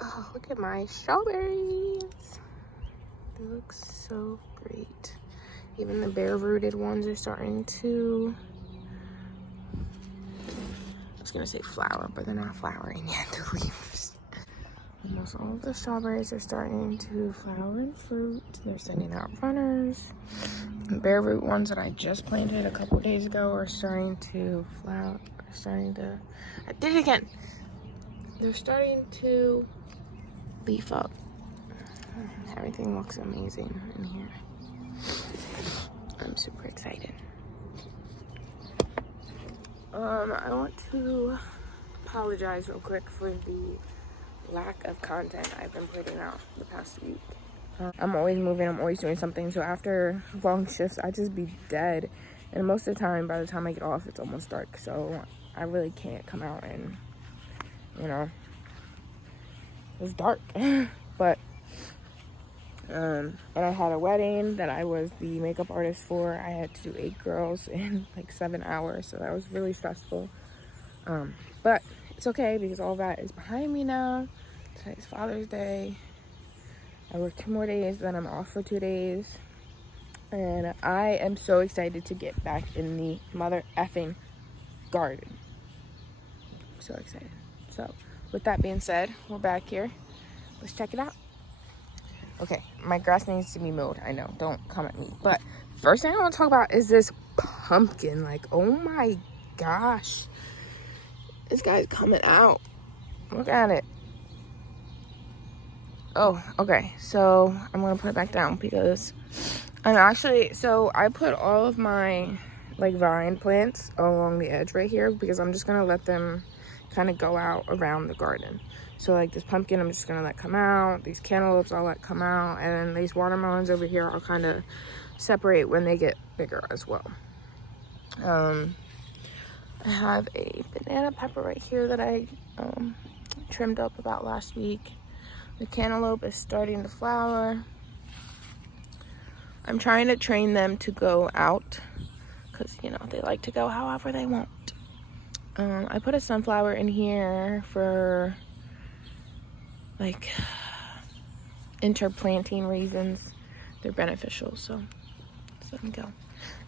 Oh, look at my strawberries. They look so great. Even the bare rooted ones are starting to, I was gonna say flower, but they're not flowering yet, the leaves. Almost all of the strawberries are starting to flower and fruit. They're sending out runners. The bare root ones that I just planted a couple days ago are starting to flower, I did it again. They're starting to leaf up. Everything looks amazing in here. I'm super excited. I want to apologize real quick for the lack of content I've been putting out the past week. I'm always moving, I'm always doing something, so after long shifts I just be dead, and most of the time by the time I get off it's almost dark, so I really can't come out, and you know, it's dark. But and I had a wedding that I was the makeup artist for. I had to do 8 girls in like 7 hours, so that was really stressful. But it's okay because all that is behind me now. Today's Father's Day. I work 2 more days, then I'm off for 2 days. And I am so excited to get back in the mother effing garden. So excited. So with that being said, we're back here. Let's check it out. Okay, my grass needs to be mowed. I know, don't come at me. But first thing I want to talk about is this pumpkin. Like, oh my gosh. This guy's coming out. Look at it. Oh, okay. So I'm going to put it back down because I'm actually, so I put all of my like vine plants along the edge right here because I'm just going to let them kind of go out around the garden. So like this pumpkin, I'm just gonna let come out. These cantaloupes I'll let come out. And then these watermelons over here, I'll kind of separate when they get bigger as well. I have a banana pepper right here that I trimmed up about last week. The cantaloupe is starting to flower. I'm trying to train them to go out because, you know, they like to go however they want. I put a sunflower in here for like interplanting reasons. They're beneficial, so let them go. I'm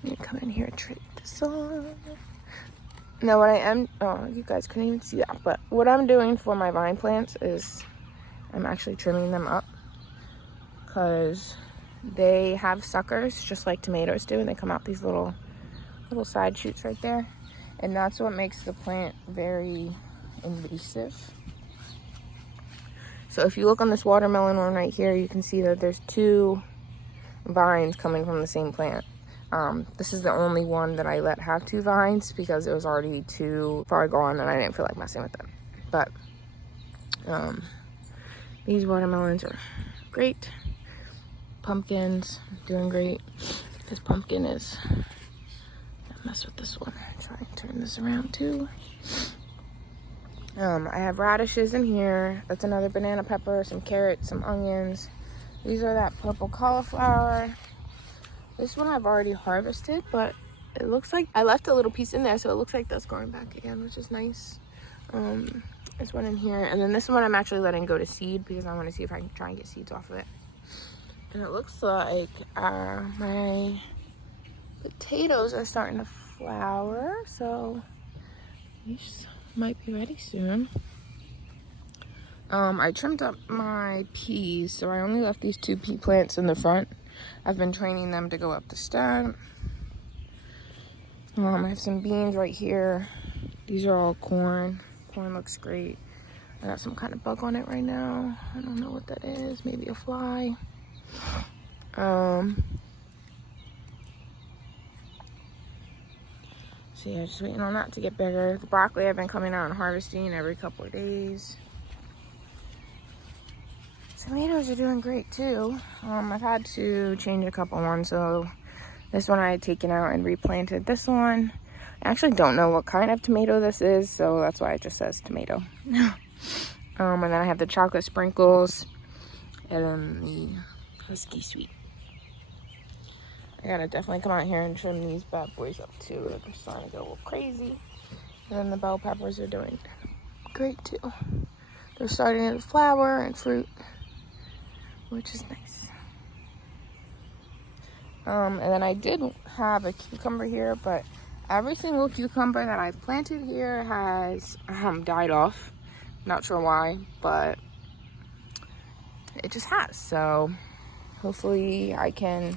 gonna come in here and trim this off. Now what I am, oh, you guys couldn't even see that, but what I'm doing for my vine plants is I'm actually trimming them up because they have suckers just like tomatoes do, and they come out these little side shoots right there, and that's what makes the plant very invasive. So if you look on this watermelon one right here, you can see that there's 2 vines coming from the same plant. This is the only one that I let have 2 vines because it was already too far gone and I didn't feel like messing with them. But these watermelons are great. Pumpkins, doing great. This pumpkin is, I mess with this one. Try and turn this around too. I have radishes in here. That's another banana pepper, some carrots, some onions. These are that purple cauliflower. This one I've already harvested, but it looks like I left a little piece in there, so it looks like that's growing back again, which is nice. There's one in here, and then this one I'm actually letting go to seed because I want to see if I can try and get seeds off of it. And it looks like my potatoes are starting to flower, so these might be ready soon. I trimmed up my peas, so I only left these 2 pea plants in the front. I've been training them to go up the stem. I have some beans right here. These are all corn. Corn looks great. I got some kind of bug on it right now. I don't know what that is. Maybe a fly. So yeah, just waiting on that to get bigger. The broccoli I've been coming out and harvesting every couple of days. Tomatoes are doing great too. I've had to change a couple ones. So this one I had taken out and replanted this one. I actually don't know what kind of tomato this is, so that's why it just says tomato. And then I have the chocolate sprinkles and then the husky sweet. I gotta definitely come out here and trim these bad boys up too. They're starting to go a little crazy. And then the bell peppers are doing great too. they're starting to flower and fruit, which is nice. And then I did have a cucumber here, but every single cucumber that I've planted here has died off. Not sure why, but it just has. So hopefully I can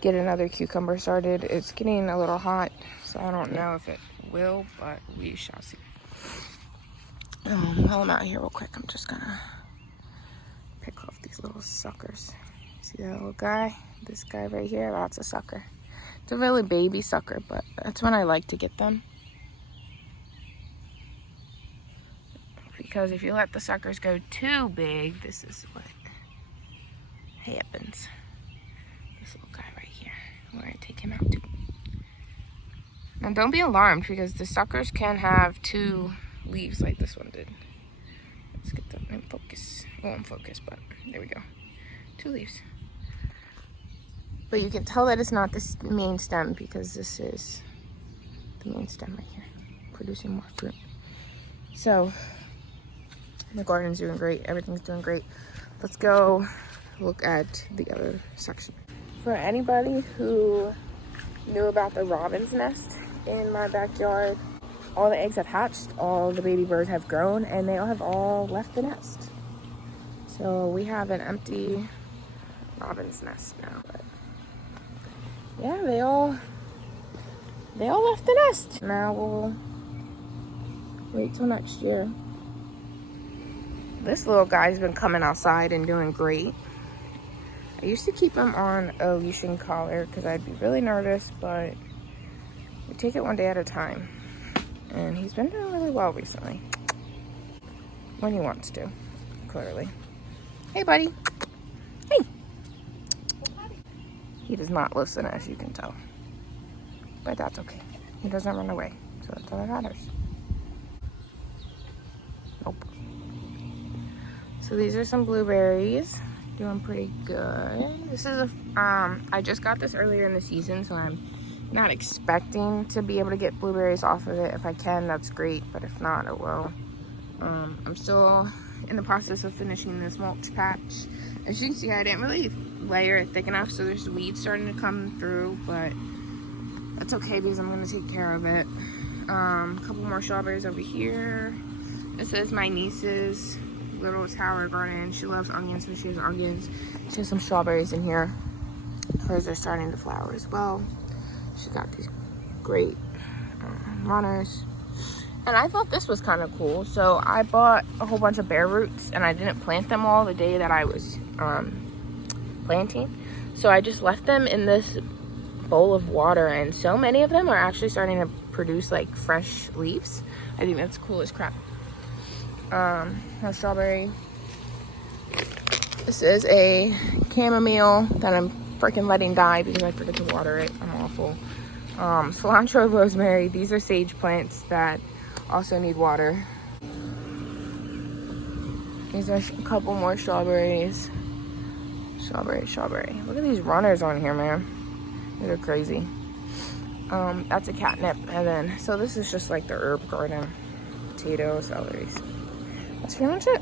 get another cucumber started. It's getting a little hot, so I don't know if it will, but we shall see. While I'm out here real quick, I'm just gonna pick off these little suckers. See that little guy? This guy right here, that's a sucker. It's a really baby sucker, but that's when I like to get them. Because if you let the suckers go too big, this is what happens. This little guy right here, we're gonna take him out too. Now don't be alarmed, because the suckers can have 2 leaves like this one did. Let's get them in focus. Well, in focus, but there we go. 2 leaves. But you can tell that it's not this main stem, because this is the main stem right here, producing more fruit. So the garden's doing great. Everything's doing great. Let's go look at the other section. For anybody who knew about the robin's nest in my backyard, all the eggs have hatched, all the baby birds have grown, and they have all left the nest. So we have an empty robin's nest now. But yeah, they all left the nest. Now we'll wait till next year. This little guy's been coming outside and doing great. I used to keep him on a leash and collar because I'd be really nervous, but we take it one day at a time. And he's been doing really well recently. When he wants to, clearly. Hey, buddy. Hey. He does not listen, as you can tell. But that's okay. He doesn't run away, so that's all that matters. Nope. So these are some blueberries. Doing pretty good. This is I just got this earlier in the season, so I'm not expecting to be able to get blueberries off of it. If I can, that's great, but if not, oh well. I'm still in the process of finishing this mulch patch. As you can see, I didn't really layer it thick enough, so there's weeds starting to come through, but that's okay because I'm gonna take care of it. A couple more strawberries over here. This is my niece's little tower garden. She loves onions, so she has onions. She has some strawberries in here. Hers are starting to flower as well. She got these great runners. And I thought this was kind of cool. So I bought a whole bunch of bare roots, and I didn't plant them all the day that I was planting. So I just left them in this bowl of water, and so many of them are actually starting to produce like fresh leaves. I think that's cool as crap. No strawberry. This is a chamomile that I'm freaking letting die because I forget to water it. I'm awful. Cilantro, rosemary. These are sage plants that also need water. These are a couple more strawberries. Strawberry. Look at these runners on here, man. They're crazy. That's a catnip. And then, so this is just like the herb garden. Potatoes, celery. That's pretty much it.